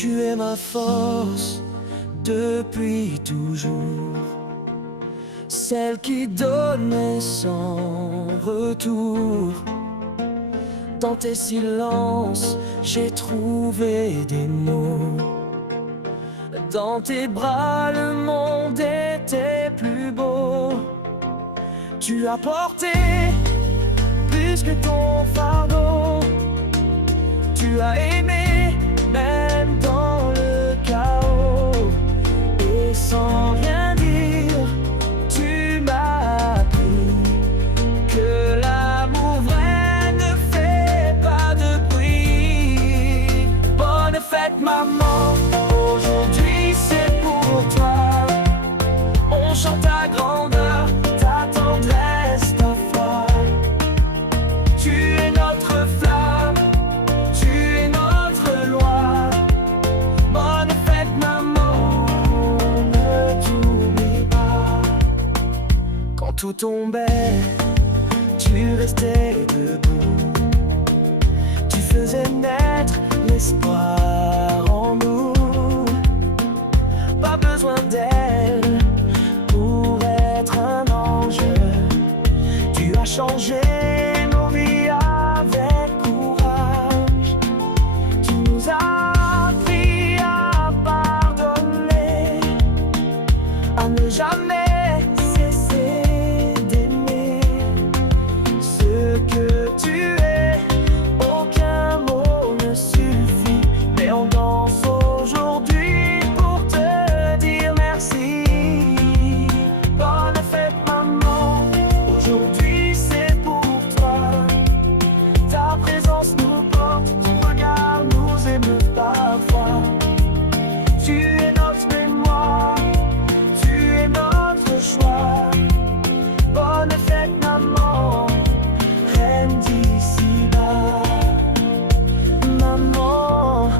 Tu es ma force depuis toujours, celle qui donnait sans retour. Dans tes silences, j'ai trouvé des mots. Dans tes bras, le monde était plus beau. Tu as porté plus que ton fardeau. Tu as aimé même dans le chaos. Et sans rien dire, tu m'as appris que l'amour vrai ne fait pas de bruit. Bonne fête maman, aujourd'hui c'est pour toi. On chante ta grandeur, ta tendresse, ta foi. Tu es notre flamme, tu es notre loi. Bonne fête maman, ne t'oublie pas. Quand tout tombait, tu restais debout. Tu faisais naître l'espoir en nous. Pas besoin d'elle pour être un ange. Tu as changé nos vies avec courage. Tu nous as appris à pardonner, à ne jamais cesser d'aimer. Ce que tu es, aucun mot ne suffit. Mais on danse aujourd'hui pour te dire merci. Bonne fête maman, aujourd'hui c'est pour toi. Ta présence nous porte, ton regard nous émeut parfois. Tu es notre mémoire, tu es notre choix. Bonne fête maman, reine d'ici-bas. Maman,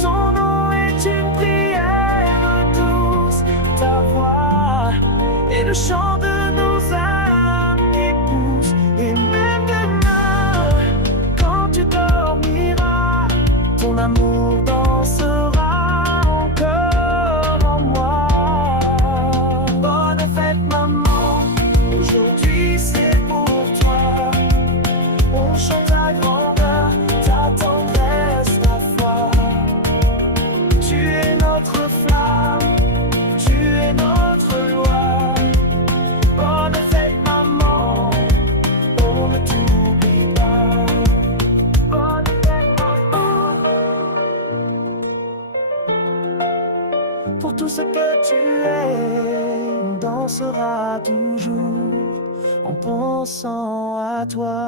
ton nom est une prière douce. Ta voix est le chant de nos âmes qui poussent. Et même demain, quand tu dormiras, ton amour dansera encore en moi. Bonne fête maman, aujourd'hui c'est pour toi. On chante ta grandeur, ta tendresse, ta foi. Tu es notre flamme, tu es notre loi. Bonne fête maman, on ne t'oublie pas. Bonne fête maman, pour tout ce que tu es, on dansera toujours en pensant à toi.